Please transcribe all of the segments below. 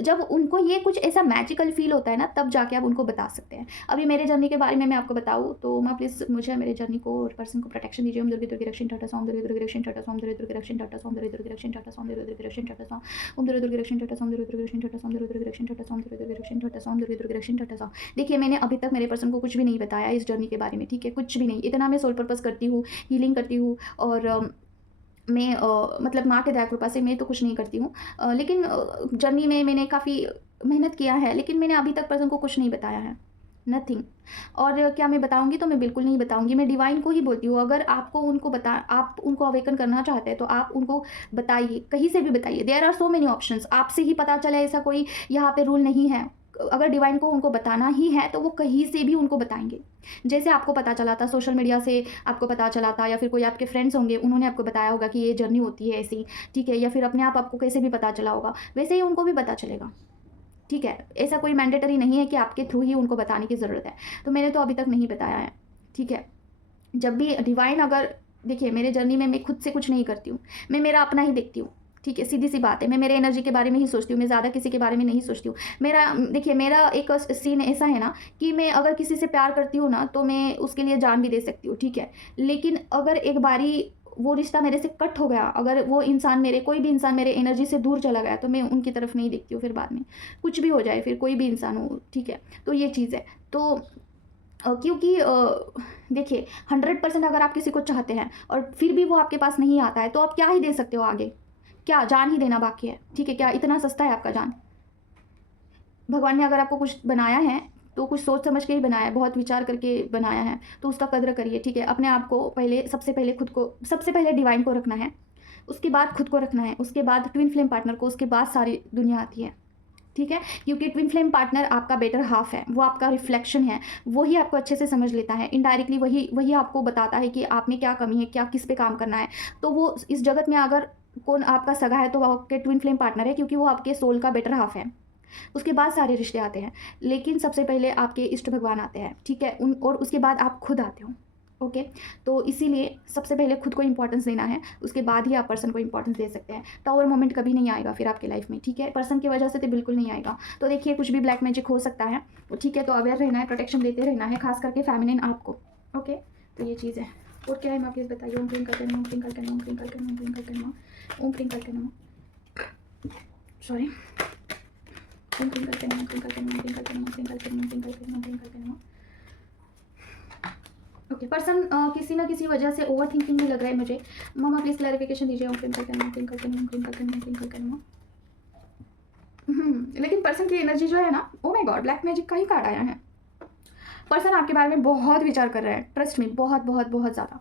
जब उनको ये कुछ ऐसा मैजिकल फ़ील होता है ना, तब जाके आप उनको बता सकते हैं। अभी मेरे जर्नी के बारे में मैं आपको बताऊँ तो माँ प्लीज़ मुझे मेरे जर्नी को और पर्सन को प्रोटेक्शन दीजिए। ओम दुर्गे दुर्गे रक्षिण टाटा सॉम दुर्गे दुर्गे रक्षिण टाटा सॉम दुर्गे दुर्गे रक्षिण टाटा सॉम दुर्गे दुर्गे रक्षिण टाटा सॉम दुर्गे दुर्गे रक्षिण टाटा सॉम ओम दुर्गे दुर्गे रक्षिण टाटा सॉम दुर्गे दुर्गे रक्षिण टाटा सॉम दुर्गे दुर्गे रक्षिण टाटा सॉम दुर्गे दुर्गे रक्षिण टाटा सॉम दुर्गे दुर्गे रक्षिण टाटा सॉम। देखिए, मैंने अभी तक मेरे पर्सन को कुछ भी नहीं बताया इस जर्नी के बारे में, ठीक है? कुछ भी नहीं। इतना मैं सोल पर्पस करती हूँ, हीलिंग करती हूँ और मैं मतलब माँ के दया कृपा से मैं तो कुछ नहीं करती हूँ। लेकिन जर्नी में मैंने काफ़ी मेहनत किया है, लेकिन मैंने अभी तक पर्सन को कुछ नहीं बताया है, नथिंग। और क्या मैं बताऊँगी तो मैं बिल्कुल नहीं बताऊँगी, मैं डिवाइन को ही बोलती हूँ। अगर आपको उनको आप उनको अवेकन करना चाहते हैं तो आप उनको बताइए, कहीं से भी बताइए। There are so many options, आपसे ही पता चले ऐसा कोई यहाँ पे रूल नहीं है। अगर डिवाइन को उनको बताना ही है तो वो कहीं से भी उनको बताएँगे। जैसे आपको पता चला था सोशल मीडिया से, आपको पता चला था, या फिर कोई आपके फ्रेंड्स होंगे उन्होंने आपको बताया होगा कि ये जर्नी होती है ऐसी, ठीक है? या फिर अपने आप आपको कैसे भी पता चला होगा, वैसे ही उनको भी पता चलेगा, ठीक है? ऐसा कोई मैंडेटरी नहीं है कि आपके थ्रू ही उनको बताने की ज़रूरत है। तो मैंने तो अभी तक नहीं बताया है, ठीक है? जब भी डिवाइन अगर देखिए, मेरे जर्नी में मैं खुद से कुछ नहीं करती हूँ, मैं मेरा अपना ही देखती हूँ, ठीक है? सीधी सी बात है, मैं मेरे एनर्जी के बारे में ही सोचती हूँ, मैं ज़्यादा किसी के बारे में नहीं सोचती हूँ। मेरा देखिए, मेरा एक सीन ऐसा है ना कि मैं अगर किसी से प्यार करती हूँ ना, तो मैं उसके लिए जान भी दे सकती हूँ, ठीक है? लेकिन अगर एक बारी वो रिश्ता मेरे से कट हो गया, अगर वो इंसान मेरे कोई भी इंसान मेरे एनर्जी से दूर चला गया, तो मैं उनकी तरफ नहीं देखती हूँ फिर बाद में। कुछ भी हो जाए, फिर कोई भी इंसान हो, ठीक है? तो ये चीज़ है। तो क्योंकि देखिए, 100% अगर आप किसी को चाहते हैं और फिर भी वो आपके पास नहीं आता है, तो आप क्या ही दे सकते हो आगे? क्या जान ही देना बाकी है, ठीक है? क्या इतना सस्ता है आपका जान? भगवान ने अगर आपको कुछ बनाया है, तो कुछ सोच समझ के ही बनाया है, बहुत विचार करके बनाया है, तो उसका कद्र करिए, ठीक है? अपने आप को पहले, सबसे पहले खुद को, सबसे पहले डिवाइन को रखना है, उसके बाद खुद को रखना है, उसके बाद ट्विन फ्लेम पार्टनर को, उसके बाद सारी दुनिया आती है, ठीक है? क्योंकि ट्विन फ्लेम पार्टनर आपका बेटर हाफ है, वो आपका रिफ्लेक्शन है, वही आपको अच्छे से समझ लेता है। इनडायरेक्टली वही वही आपको बताता है कि आप में क्या कमी है, क्या किस पे काम करना है। तो वो इस जगत में अगर कौन आपका सगा है तो वो आपके ट्विन फ्लेम पार्टनर है, क्योंकि वो आपके सोल का बेटर हाफ है। उसके बाद सारे रिश्ते आते हैं, लेकिन सबसे पहले आपके इष्ट भगवान आते हैं, ठीक है? और उसके बाद आप खुद आते हो, ओके? तो इसीलिए सबसे पहले खुद को इंपॉर्टेंस देना है, उसके बाद ही आप पर्सन को इंपॉर्टेंस दे सकते हैं। टावर मोमेंट कभी नहीं आएगा फिर आपके लाइफ में, ठीक है? पर्सन की वजह से तो बिल्कुल नहीं आएगा। तो देखिए, कुछ भी ब्लैक मैजिक हो सकता है, तो ठीक है? तो अवेयर रहना है, प्रोटेक्शन देते रहना है, खास करके फेमिनिन आपको, ओके? तो ये चीज़ है। और क्या है माँ प्लीज़ बताइए। ओम क्लीं करके नमः, ओम क्लीं करके नमः, ओम क्लीं करके नमः, ओम क्लीं करके नमः, ओम क्लीं करके नमः, सॉरी, ओम क्लीं करके नमः, ओम क्लीं करके नमः, ओम क्लीं करके नमः, ओम क्लीं करके नमः, ओम क्लीं करके नमः, ओम क्लीं करके नमः। ओके, पर्सन किसी ना किसी वजह से ओवर थिंकिंग में लग रहा है मुझे। मम्मा प्लीज़ क्लैरिफिकेशन दीजिए। ओम क्लीं करके नमः, ओम क्लीं करके नमः, ओम क्लीं करके नमः, ओम क्लीं करके नमः। लेकिन पर्सन की एनर्जी जो है ना, oh my God, black magic का ही कार्ड आया है। पर्सन आपके बारे में बहुत विचार कर रहे हैं, ट्रस्ट में, बहुत बहुत बहुत ज़्यादा।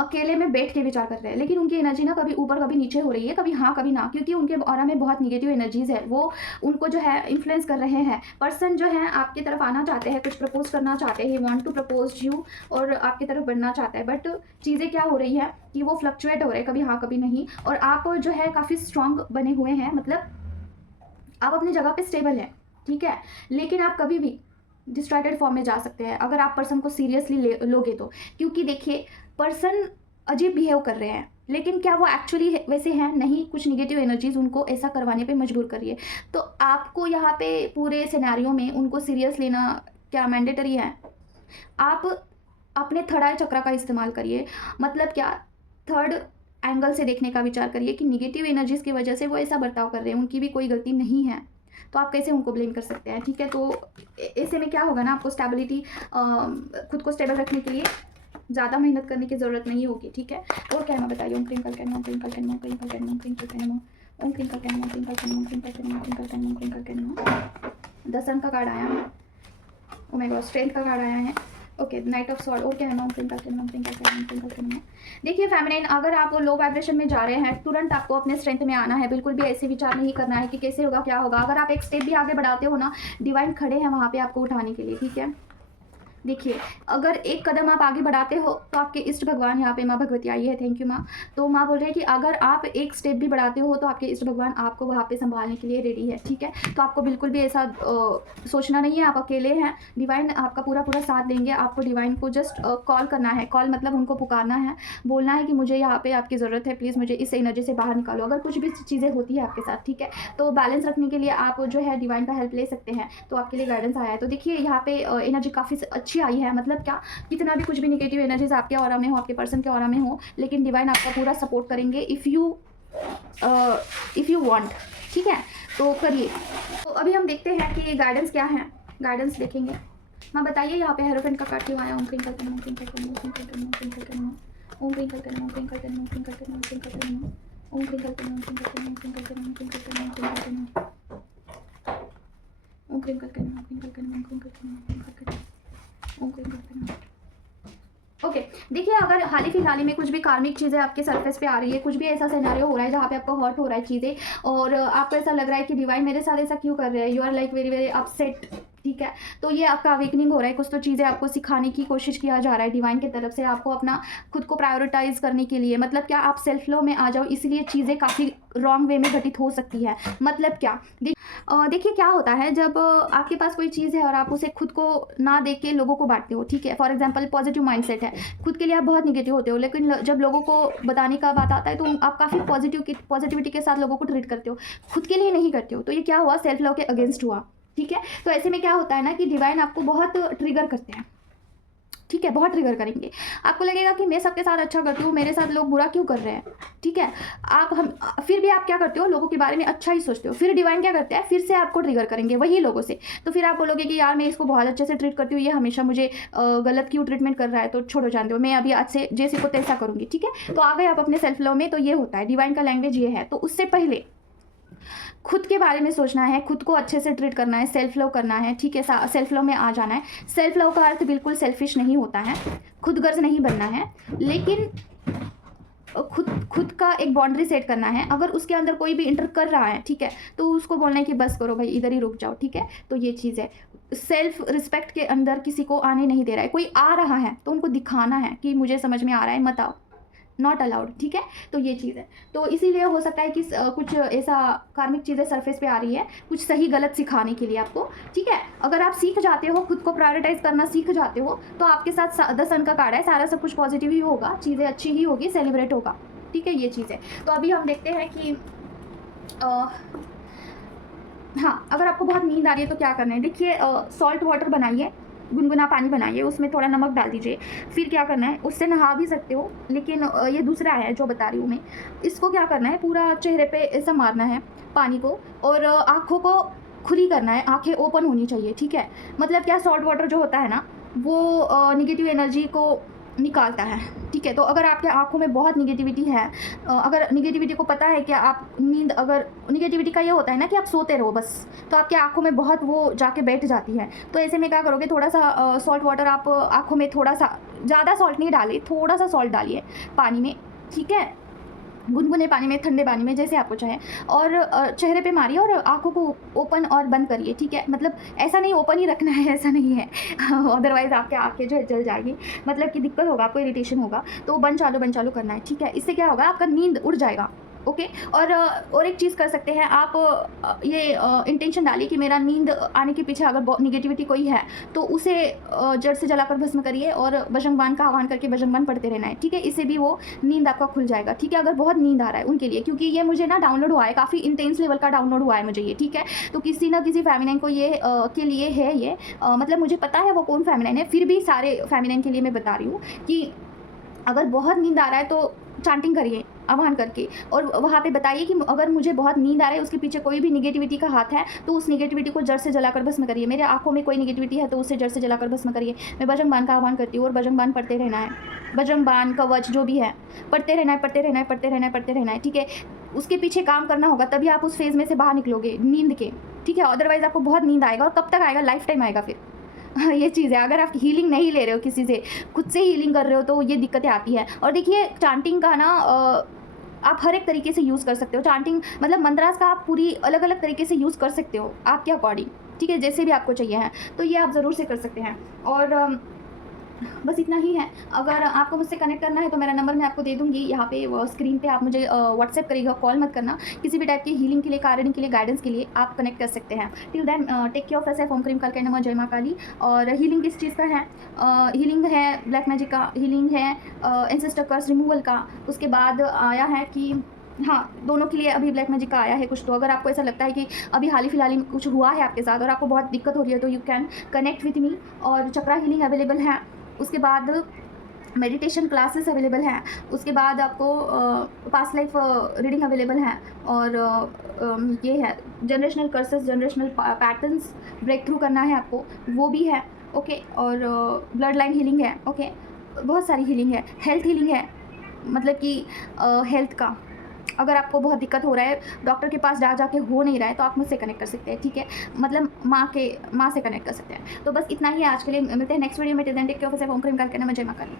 अकेले में बैठ के विचार कर रहे हैं, लेकिन उनकी एनर्जी ना कभी ऊपर कभी नीचे हो रही है, कभी हाँ कभी ना, क्योंकि उनके ऑरा में बहुत निगेटिव एनर्जीज है। वो उनको जो है इन्फ्लुएंस कर रहे हैं। पर्सन जो है आपकी तरफ आना चाहते हैं, कुछ प्रपोज करना चाहते हैं, वांट टू प्रपोज यू, और आपकी तरफ बढ़ना चाहता है। बट चीज़ें क्या हो रही है कि वो फ्लक्चुएट हो रहे हैं, कभी हाँ कभी नहीं। और आप जो है काफ़ी स्ट्रांग बने हुए हैं, मतलब आप अपनी जगह पे स्टेबल हैं, ठीक है? लेकिन आप कभी भी डिस्ट्रैक्टेड फॉर्म में जा सकते हैं अगर आप पर्सन को सीरियसली लोगे तो। क्योंकि देखिए, पर्सन अजीब बिहेव कर रहे हैं, लेकिन क्या वो एक्चुअली वैसे हैं? नहीं, कुछ निगेटिव एनर्जीज उनको ऐसा करवाने पे मजबूर कर रही है। तो आपको यहाँ पे पूरे सिनेरियो में उनको सीरियस लेना क्या मैंडेटरी है? आप अपने थर्ड आई चक्रा का इस्तेमाल करिए। मतलब क्या, थर्ड एंगल से देखने का विचार करिए कि निगेटिव एनर्जीज की वजह से वो ऐसा बर्ताव कर रहे हैं, उनकी भी कोई गलती नहीं है, तो आप कैसे उनको ब्लेम कर सकते हैं, ठीक है? तो ऐसे में क्या होगा ना, आपको स्टेबिलिटी, खुद को स्टेबल रखने के लिए ज़्यादा मेहनत करने की ज़रूरत नहीं होगी, ठीक है? और क्या मैं बताइए। ओम क्लीं करके नमः, ओम क्लीं करके नमः, ओम क्लीं करके नमः, ओम क्लीं करके नमः, ओम क्लीं करके नमः, ओम क्लीं करके नमः, ओम क्लीं करके नमः, ओम क्लीं करके नमः, ओम क्लीं करके नमः। द सन का कार्ड आया है, ओ माय गॉड, स्ट्रेंथ का कार्ड आया है, ओके, नाइट ऑफ सॉर्ड। और क्या है ना, ओम क्लीं करके नमः, ओम क्लीं करके नमः, ओम क्लीं करके नमः। देखिए फेमिनिन, अगर आप लो वाइब्रेशन में जा रहे हैं, तुरंत आपको अपने स्ट्रेंथ में आना है। बिल्कुल भी ऐसे विचार नहीं करना है कि कैसे होगा, क्या होगा। अगर आप एक स्टेप भी आगे बढ़ाते हो ना, डिवाइन खड़े हैं वहाँ पे आपको उठाने के लिए, ठीक है? देखिए, अगर एक कदम आप आगे बढ़ाते हो तो आपके इष्ट भगवान, यहाँ पे माँ भगवती आई है, थैंक यू माँ। तो माँ बोल रहे हैं कि अगर आप एक स्टेप भी बढ़ाते हो तो आपके इष्ट भगवान आपको वहाँ पे संभालने के लिए रेडी है, ठीक है। तो आपको बिल्कुल भी ऐसा सोचना नहीं है आप अकेले हैं, डिवाइन आपका पूरा पूरा साथ देंगे। आपको डिवाइन को जस्ट कॉल करना है, कॉल मतलब उनको पुकारना है, बोलना है कि मुझे यहाँ पे आपकी ज़रूरत है, प्लीज़ मुझे इस एनर्जी से बाहर निकालो। अगर कुछ भी चीज़ें होती है आपके साथ, ठीक है, तो बैलेंस रखने के लिए आप जो है डिवाइन का हेल्प ले सकते हैं। तो आपके लिए गाइडेंस आया है। तो देखिए यहाँ पे एनर्जी काफ़ी अच्छी आई है, मतलब क्या, कितना भी कुछ भी नेगेटिव एनर्जीज आपके ऑरा में हो, आपके पर्सन के ऑरा में हो, लेकिन डिवाइन आपका पूरा सपोर्ट करेंगे इफ़ यू वांट, ठीक है, तो करिए। तो अभी हम देखते हैं कि गाइडेंस क्या है, गाइडेंस देखेंगे। हाँ बताइए, यहाँ पे हेरोफेंट का कार्ड क्यों आया? ओम क्रिंकल तन ओम क्रिंकल तन ओम क्रिंकल तन ओम क्रिंकल तन ओम क्रिंकल तन ओम क्रिंकल तन ओम क्रिंकल तन ओम क्रिंकल तन ओम क्रिंकल तन ओम क्रिंकल तन ओम क्रिंकल तन ओम क्रिंकल तन ओम क्रिंकल तन ओम क्रिंकल तन ओम क्रिंकल तन ओम क्रिंकल तन ओम क्रिंकल तन। ओके, देखिए अगर हाल ही फिलहाल में कुछ भी कार्मिक चीज़ें आपके सरफेस पे आ रही है, कुछ भी ऐसा सिनेरियो हो रहा है जहाँ पे आपको हर्ट हो रहा है चीज़ें, और आपको ऐसा लग रहा है कि डिवाइन मेरे साथ ऐसा क्यों कर रहे हैं, you are like very very upset, ठीक है, तो ये आपका अवेकनिंग हो रहा है। कुछ तो चीज़ें आपको सिखाने की कोशिश किया जा रहा है डिवाइन की तरफ से, आपको अपना खुद को प्रायोरिटाइज करने के लिए, मतलब क्या, आप सेल्फ लव में आ जाओ, इसलिए चीज़ें काफ़ी रॉन्ग वे में घटित हो सकती है। मतलब क्या, देखिए क्या होता है जब आपके पास कोई चीज़ है और आप उसे खुद को ना देख के लोगों को बांटते हो, ठीक है, फॉर एग्जांपल पॉजिटिव माइंडसेट है, खुद के लिए आप बहुत निगेटिव होते हो, लेकिन जब लोगों को बताने का बात आता है तो आप काफ़ी पॉजिटिविटी के साथ लोगों को ट्रीट करते हो, खुद के लिए नहीं करते हो। तो ये क्या हुआ, सेल्फ लव के अगेंस्ट हुआ, ठीक है। तो ऐसे में क्या होता है ना कि डिवाइन आपको बहुत ट्रिगर करते हैं, ठीक है, बहुत ट्रिगर करेंगे। आपको लगेगा कि मैं सबके साथ अच्छा करती हूँ, मेरे साथ लोग बुरा क्यों कर रहे हैं, ठीक है, फिर भी आप क्या करते हो, लोगों के बारे में अच्छा ही सोचते हो। फिर डिवाइन क्या करते हैं, फिर से आपको ट्रिगर करेंगे वही लोगों से। तो फिर आप बोलोगे कि यार मैं इसको बहुत अच्छे से ट्रीट करती हूँ, ये हमेशा मुझे गलत क्यों ट्रीटमेंट कर रहा है, तो छोड़ो जानते हो, मैं अभी आज से जैसे को तैसा करूँगी, ठीक है। तो आ गए आप अपने सेल्फ लव में। तो ये होता है, डिवाइन का लैंग्वेज ये है। तो उससे पहले खुद के बारे में सोचना है, खुद को अच्छे से ट्रीट करना है, सेल्फ लव करना है, ठीक है, सेल्फ लव में आ जाना है। सेल्फ लव का अर्थ बिल्कुल सेल्फिश नहीं होता है, खुदगर्ज नहीं बनना है, लेकिन खुद का एक बाउंड्री सेट करना है। अगर उसके अंदर कोई भी इंटर कर रहा है, ठीक है, तो उसको बोलना है कि बस करो भाई, इधर ही रुक जाओ, ठीक है। तो ये चीज़ है, सेल्फ रिस्पेक्ट के अंदर किसी को आने नहीं दे रहा है। कोई आ रहा है तो उनको दिखाना है कि मुझे समझ में आ रहा है, मत आओ, नॉट अलाउड, ठीक है। तो ये चीज़ है। तो इसीलिए हो सकता है कि कुछ ऐसा कार्मिक चीज़ें सरफेस पे आ रही है, कुछ सही गलत सिखाने के लिए आपको, ठीक है। अगर आप सीख जाते हो, खुद को प्रायोरिटाइज करना सीख जाते हो, तो आपके साथ 10 सन का कार्ड है, सारा सब कुछ पॉजिटिव ही होगा, चीज़ें अच्छी ही होगी, सेलिब्रेट होगा, ठीक है, ये चीज़ है। तो अभी हम देखते हैं कि हाँ, अगर आपको बहुत नींद आ रही है तो क्या करना है। देखिए सॉल्ट वाटर बनाइए, गुनगुना पानी बनाइए, उसमें थोड़ा नमक डाल दीजिए। फिर क्या करना है, उससे नहा भी सकते हो, लेकिन ये दूसरा है जो बता रही हूँ मैं। इसको क्या करना है, पूरा चेहरे पे ऐसा मारना है पानी को, और आँखों को खुली करना है, आँखें ओपन होनी चाहिए, ठीक है। मतलब क्या, सॉल्ट वाटर जो होता है ना, वो नेगेटिव एनर्जी को निकालता है, ठीक है। तो अगर आपके आँखों में बहुत निगेटिविटी है, अगर निगेटिविटी को पता है कि आप नींद, अगर निगेटिविटी का ये होता है ना कि आप सोते रहो बस, तो आपके आँखों में बहुत वो जाके बैठ जाती है। तो ऐसे में क्या करोगे, थोड़ा सा सॉल्ट वाटर आप आँखों में, थोड़ा सा, ज़्यादा सॉल्ट नहीं डालिए, थोड़ा सा सॉल्ट डालिए पानी में, ठीक है, गुनगुने पानी में, ठंडे पानी में, जैसे आपको चाहे, और चेहरे पे मारिए और आँखों को ओपन और बंद करिए, ठीक है। मतलब ऐसा नहीं ओपन ही रखना है, ऐसा नहीं है अदरवाइज़ आपके आँखें जो है जल जाएगी, मतलब कि दिक्कत होगा, आपको इरिटेशन होगा। तो बंद चालू करना है, ठीक है। इससे क्या होगा, आपका नींद उड़ जाएगा, ओके। और एक चीज़ कर सकते हैं आप, ये इंटेंशन डालिए कि मेरा नींद आने के पीछे अगर निगेटिविटी कोई है तो उसे जड़ से जलाकर भस्म करिए, और बजरंग बाण का आह्वान करके बजरंग बाण पढ़ते रहना है, ठीक है। इससे भी वो नींद आपका खुल जाएगा, ठीक है। अगर बहुत नींद आ रहा है उनके लिए, क्योंकि ये मुझे ना डाउनलोड हुआ है, काफ़ी इंटेंस लेवल का डाउनलोड हुआ है मुझे ये, ठीक है। तो किसी ना किसी फेमिनाइन को ये के लिए है ये, मतलब मुझे पता है वो कौन फेमिनाइन है, फिर भी सारे फेमिनाइन के लिए मैं बता रही हूँ कि अगर बहुत नींद आ रहा है तो चांटिंग करिए आह्वान करके, और वहाँ पे बताइए कि अगर मुझे बहुत नींद आ रहा है, उसके पीछे कोई भी निगेटिविटी का हाथ है तो उस निगेटिविटी को जड़ से जलाकर भस्म करिए। मेरे आंखों में कोई निगेटिविटी है तो उसे जड़ से जलाकर भस्म करिए। मैं बजरंग बाण का आह्वान करती हूँ, और बजरंग बाण पढ़ते रहना है, बजरंग बाण कवच जो भी है पढ़ते रहना है, पढ़ते रहना है, पढ़ते रहना है, पढ़ते रहना है, ठीक है। उसके पीछे काम करना होगा, तभी आप उस फेज़ में से बाहर निकलोगे नींद के, ठीक है। अदरवाइज़ आपको बहुत नींद आएगा, और कब तक आएगा, लाइफ टाइम आएगा फिर ये चीज़ है। अगर आप हीलिंग नहीं ले रहे हो किसी से, खुद से हीलिंग कर रहे हो, तो ये दिक्कतें आती है। और देखिए चांटिंग का ना आप हर एक तरीके से यूज़ कर सकते हो। चांटिंग मतलब मंत्रास का आप पूरी अलग अलग तरीके से यूज़ कर सकते हो आपके अकॉर्डिंग, ठीक है, जैसे भी आपको चाहिए है, तो ये आप ज़रूर से कर सकते हैं। और बस इतना ही है। अगर आपको मुझसे कनेक्ट करना है तो मेरा नंबर मैं आपको दे दूँगी यहाँ पे स्क्रीन पे। आप मुझे व्हाट्सएप करिएगा, कॉल मत करना। किसी भी टाइप की हीलिंग के लिए, कारण के लिए, गाइडेंस के लिए आप कनेक्ट कर सकते हैं। Till then take care of yourself. ओम क्रीम करके नमः, जय माँ काली। और हीलिंग किस चीज़ का है? हीलिंग है ब्लैक मैजिक का, हीलिंग है एंसेस्टर कर्स रिमूवल का। उसके बाद आया है कि हाँ, दोनों के लिए अभी ब्लैक मैजिक का आया है कुछ। तो अगर आपको ऐसा लगता है कि अभी हाल ही फिलहाल ही में कुछ हुआ है आपके साथ और आपको बहुत दिक्कत हो रही है, तो you can connect with me. और चक्रा हीलिंग अवेलेबल है। उसके बाद मेडिटेशन क्लासेस अवेलेबल हैं। उसके बाद आपको पास्ट लाइफ रीडिंग अवेलेबल है। और ये है generational curses, generational patterns break through करना है आपको, वो भी है। ओके। और ब्लड लाइन हीलिंग है। ओके। बहुत सारी हीलिंग है। हेल्थ हीलिंग है, मतलब कि हेल्थ का अगर आपको बहुत दिक्कत हो रहा है, डॉक्टर के पास जा जाके हो नहीं रहा है, तो आप मुझसे कनेक्ट कर सकते हैं, ठीक है? मतलब माँ से कनेक्ट कर सकते हैं। तो बस इतना ही है आज के लिए। मिलते हैं नेक्स्ट वीडियो में। Till then take care of yourself. ओम क्रीम करके नमः, जय माँ काली।